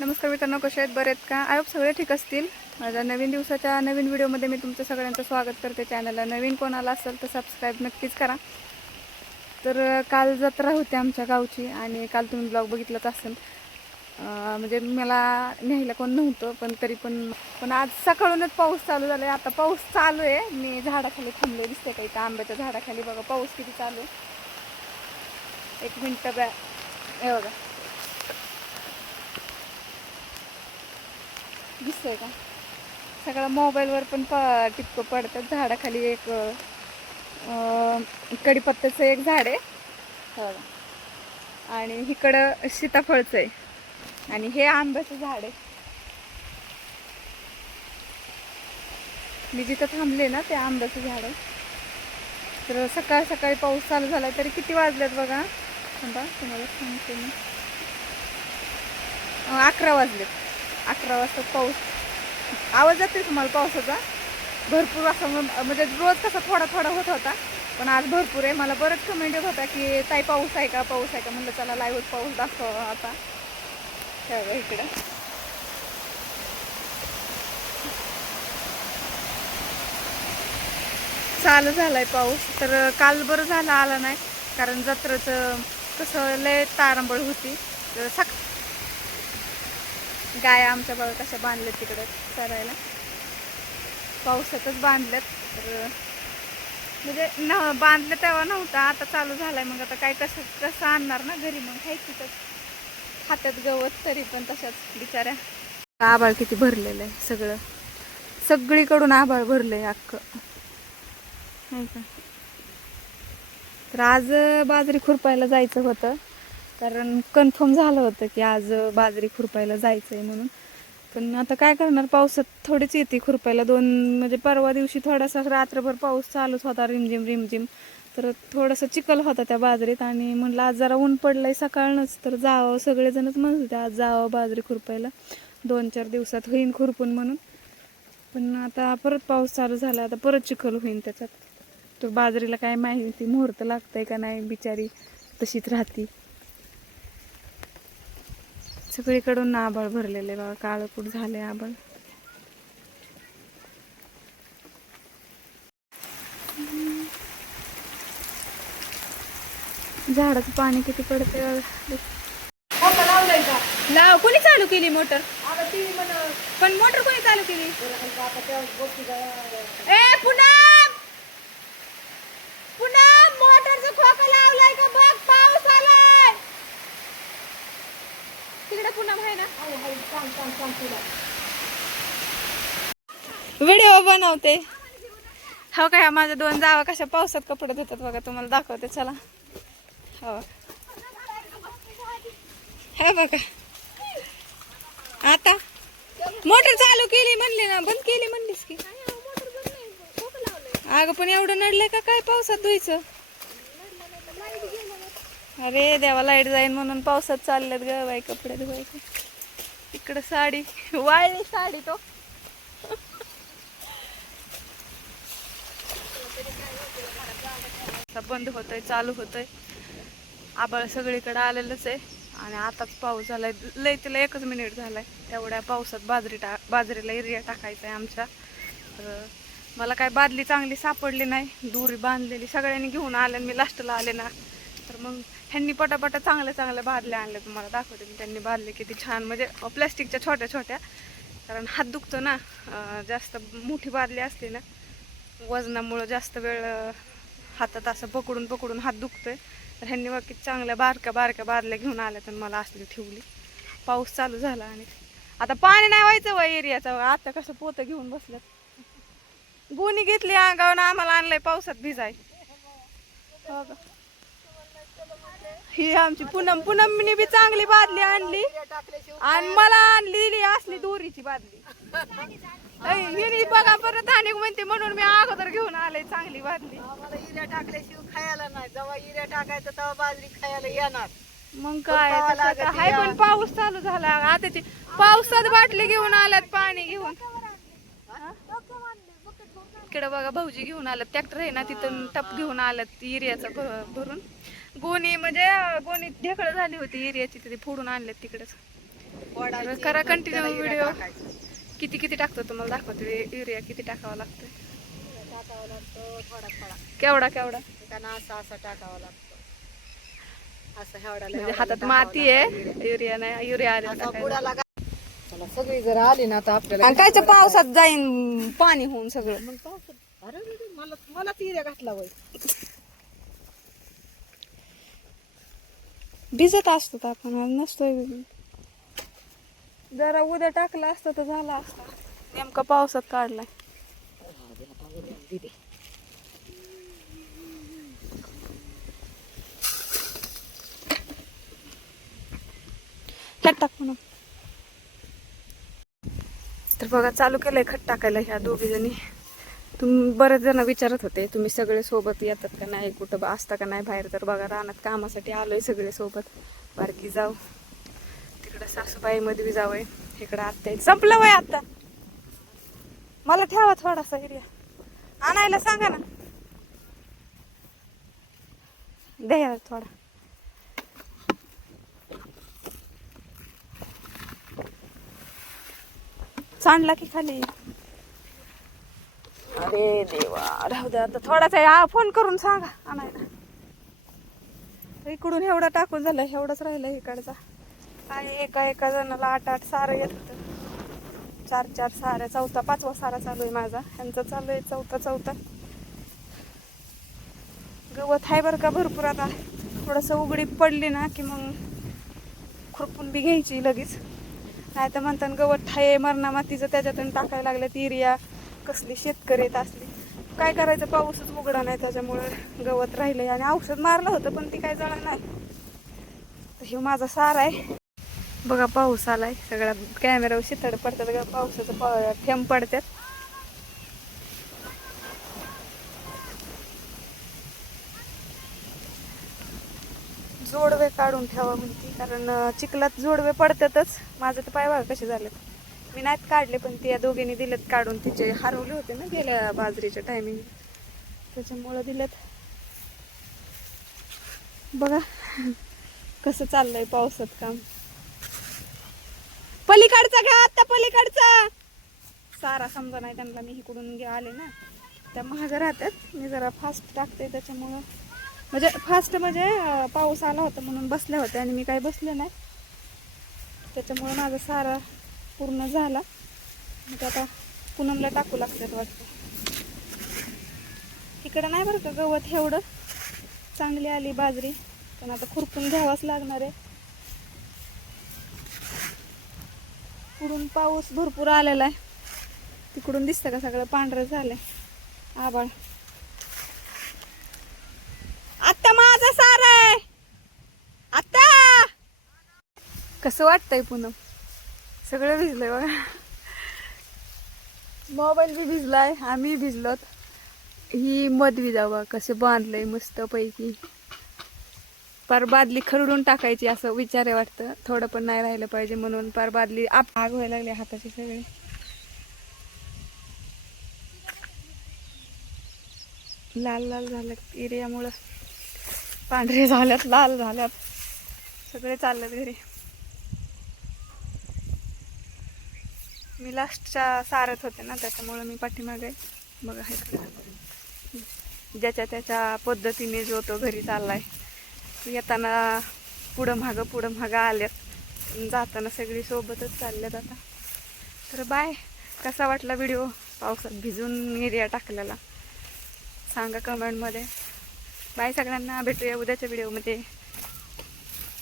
नमस्कार मित्रांनो, कसे आहेत? बरे आहेत का? आय होप सगळे ठीक असतील. माझ्या नवीन दिवसाच्या नवीन व्हिडिओमध्ये मी तुमचं सगळ्यांचं स्वागत करते. चॅनलला नवीन कोणाला असेल तर सबस्क्राईब नक्कीच करा. तर काल जत्रा होती आमच्या गावची आणि काल तुम्ही ब्लॉग बघितलाच असेल. म्हणजे मला न्यायला कोण नव्हतं, पण तरी पण आज सकाळूनच पाऊस चालू झाला आहे. आता पाऊस चालू आहे. मी झाडाखाली थांबले, दिसते का इथं आंब्याच्या झाडाखाली. बघा पाऊस किती चालू आहे. एक मिनटं हे बघा, दिसतंय का? सगळं मोबाईलवर पण टिपकं पडतात. झाडाखाली एक कडीपत्त्याचं एक झाड आहे हो, आणि इकडं सीताफळचं आहे आणि हे आंब्याचं झाड आहे. मी जिथं थांबले ना ते आंब्याचं झाड आहे. तर सकाळ सकाळी पाऊस चालू झाला. तरी किती वाजलेत बघा, थांबा तुम्हाला सांगते मी. 11 वाजलेत. 11 वाजता पाऊस. आवाज येतोय तुम्हाला पावसाचा? भरपूर असा, म्हणजे रोज कसा थोडा थोडा होत होता, पण आज भरपूर आहे. मला बरंच कमेंट येत होता की ताई पाऊस आहे का, पाऊस आहे का. म्हणलं चला लाईव्ह पाऊस दाखवा आता. ठेवा इकडं. चालू झालाय पाऊस. तर काल बरं झालं आला नाही, कारण जत्रेचं कसं लय तारंबळ होती. तर गाय आमच्या बघा कशा बांधल्यात तिकडं चरायला, पावसातच बांधल्यात. तर म्हणजे बांधलं तेव्हा नव्हता, आता चालू झालाय. मग आता काय कसं आणणार ना घरी, मग खायची तर खात्यात गवत. तरी पण तशाच बिचाऱ्या. आभाळ किती भरलेलं आहे, सगळीकडून आभाळ भरलंय अख्खं, नाही का? तर आज बाजरी खुरपायला जायचं होतं, कारण कन्फर्म झालं होतं की आज बाजरी खुरपायला जायचं आहे म्हणून. पण आता काय करणार, पावसात थोडीच येते खुरपायला. म्हणजे परवा दिवशी थोडासा रात्रभर पाऊस चालूच होता, रिमझिम रिमझिम. तर थोडासा चिखल होता त्या बाजरीत, आणि म्हणलं आज जरा ऊन पडलंय सकाळनंच, तर जावं. सगळेजणच म्हणत होते आज जावं बाजरी खुरपायला, 2-4 दिवसात होईन खुरपून म्हणून. पण आता परत पाऊस चालू झाला, आता परत चिखल होईन त्याच्यात. तो बाजरीला काय माहिती मुहूर्त लागतंय का नाही, बिचारी तशीच राहती. सगळीकडून आभाळ भरलेले बघा, काळपूट झाले आभाळ. झाडाचं पाणी किती पडते. लाव. कोणी चालू केली मोटर? पण मोटर कोणी चालू केली? ए पुन्हा पुन्हा मोटरचा खोका लावलाय का बघ, पाऊस आलाय तिकडे. पुन्हा आहे ना, व्हिडिओ बनवते. हो काय, माझ्या 2 जावा कशा पावसात कपडे धुतात बघा, तुम्हाला दाखवते चला. हो हे बघा, आता मोटर चालू केली म्हणली ना, बंद केली म्हणलीस की. अगं पण एवढं नडलंय का काय पावसात धुयचं? अरे देवा, लाईट जाईन म्हणून पावसात चाललेत ग बाई कपडे धुवायचे. इकडं साडी वाळली, साडी तो बंद होतोय चालू होतोय. आबाळ सगळीकडे आलेलंच आहे, आणि आताच पाऊस झालाय. लय तिला 1च मिनिट झालाय. तेवढ्या पावसात बाजरीला युरिया टाकायचा आहे आमच्या. तर मला काय बादली चांगली सापडली नाही, दोरी बांधलेली सगळ्यांनी घेऊन आले, मी लास्टला आले ना. तर मग ह्यांनी पटापटा चांगल्या बादल्या आणल्या. तुम्हाला दाखवते मी त्यांनी बादली किती छान, म्हणजे प्लॅस्टिकच्या छोट्या छोट्या. कारण हात दुखतो ना, जास्त मोठी बादली असते ना, वजनामुळं जास्त वेळ हातात असं पकडून हात दुखतोय. तर ह्यांनी बघ किती चांगल्या बारक्या बादल्या घेऊन आल्या, तर मला असली ठेवली. पाऊस चालू झाला आणि आता पाणी नाही व्हायचं व एरियाचं. आता कसं पोतं घेऊन बसल्यात. गोणी घेतली अंगावर, आम्हाला आणलंय पावसात भिजाय. हो का, ही आमची पूनमनी बी चांगली बादली आणली, आणि मला आणली असली दोरीची बादली. हिने बघा परत आणि म्हणते, म्हणून मी अगोदर घेऊन आले चांगली बादली. आम्हाला युरिया टाकल्याशिवाय खायला नाही. जेव्हा युरिया टाकायचं तेव्हा बाजरी खायला येणार. मग काय हाय. पण पाऊस चालू झाला आता, पावसात बाटली घेऊन आल्यात पाणी घेऊन. इकडे बघा भाऊजी घेऊन आल्यात, ट्रॅक्टर आहे ना तिथून टप घेऊन आल्यात युरियाचा भरून. गोणी म्हणजे गोणी ढेकळ झाली होती युरियाची, तिथे फोडून आणल्यात तिकडेच. फोडायची, करा मग कंटिन्यू त्याला युरिया व्हिडिओ. टाकायचं. किती किती टाकतो तुम्हाला दाखवते युरिया किती टाकावा लागतोय. टाकावा लागतो थोडा थोडा, केवढा केवढा त्यांना असं असं टाकावं लागतं. असं हेवढ्याला म्हणजे हेवढ्याला हातात टाकावं माती लागतं आहे युरिया. युरिया नाही युरिया आलेला असा टाकायला. बुडाला चला सगळी जर आली ना तर आपल्याला आणि घरी कायच्या परत पावसात जाईन पाणी होऊन सगळं. जायचं. मग पावसात अरे रे रे, मला युरिया घातला वय. भिजत असतो तर आपण आज नसतोय भिजत. जरा उद्या टाकलं असतं तर झालं असतं. नेमका पावसात काढलाय. खत टाक म्हणून. तर बघा चालू केलंय खत टाकायला ह्या दोघी जणी. तुम्ही बरेच जण विचारत होते तुम्ही सगळे सोबत येतात का नाही, कुठं असता का नाही बाहेर. तर बघा रानात कामासाठी आलोय सगळे सोबत. बारकी जाऊ तिकडं, सासूबाई मध्ये बी जावंय, इकडं आत्या. संपलं वय आता. मला ठेवा थोडासा एरिया आणायला सांगा ना, द्या थोडा. सांडला की खाली. अरे देवा राहू द्या आता थोडाच आहे. फोन करून सांगा आणायला. इकडून एवढा टाकून झालं, एवढंच राहिलं इकडचा. आणि एका एका जणाला 8-8 सारं येत होतं. 4-4 साऱ्या, 4था 5वा सारा चालू आहे माझा. ह्यांचा चालू आहे 4था. गवत आहे बरं का भरपूर. आता थोडंसं उघडी पडली ना की मग खुरपून बी घ्यायची लगेच. नाही तर म्हणतात गवत आहे मरणा मातीचं, त्याच्यातून टाकायला लागल्यात युरिया. कसली शेतकरी येत असली. काय करायचं, पाऊसच उघडा नाही त्याच्यामुळे गवत राहिलंय. आणि औषध मारलं होतं पण ती काय जळलं नाही. तर हे माझा सारा आहे बघा. पाऊस आलाय, सगळा कॅमेरावर शितड पडतात का पावसाचं थेंब पडतात. जोडवे काढून ठेवा म्हणते, कारण चिखलात जोडवे पडतातच. माझं तर पाय बघा कसे झालेत. मी नाहीत काढले पण ते या दोघींनी दिलेत काढून. तिचे हरवले होते ना गेल्या बाजरीच्या टायमिंग, त्याच्यामुळं दिलेत. बघा कसं चाललंय पावसात काम. पलीकडचा घ्या आता, पलीकडचा सारा समजा नाही त्यांना. मी इकडून आले ना, त्या महाग राहतात. मी जरा फास्ट टाकते त्याच्यामुळं, म्हणजे फास्ट म्हणजे पाऊस आला होता म्हणून बसले होते आणि मी काय बसले नाही, त्याच्यामुळं माझा सारा पूर्ण झाला. मग आता पूनमला टाकू लागतात वाटतं. इकडं नाही बरं का गवत एवढं. चांगली आली बाजरी, पण आता खुरपून घ्यावाच लागणार आहे. पुढून पाऊस भरपूर आलेला आहे. तिकडून दिसतं का सगळं पांढरं झालंय आभाळ. आता माझा सारा आहे. आता कसं वाटतंय पूनम? सगळं भिजलंय बघा. मोबाईल बी भिजलाय, आम्ही भिजलोत. ही मधवी जावा कसे बांधलंय मस्त पैकी. पार बादली खरडून टाकायची असं विचार आहे वाटतं. थोडं पण नाही राहिलं पाहिजे म्हणून पार बादली आग व्हायला लागली हाताची सगळे. लाल लाल झाल्यात एरियामुळं, पांढरे झाल्यात, लाल झाल्यात, सगळे चाललेत घरी. मी लास्टच्या सारत होते ना त्याच्यामुळं मी पाठीमागे बघा हे ज्याच्या त्याच्या पद्धतीने जो तो घरी चाललाय. येताना पुढं मागं आल्यात, जाताना सगळी सोबतच चालल्यात आता. तर बाय. कसा वाटला व्हिडिओ पावसात भिजून एरिया टाकलेला सांगा कमेंटमध्ये. बाय सगळ्यांना, भेटूया उद्याच्या व्हिडिओमध्ये.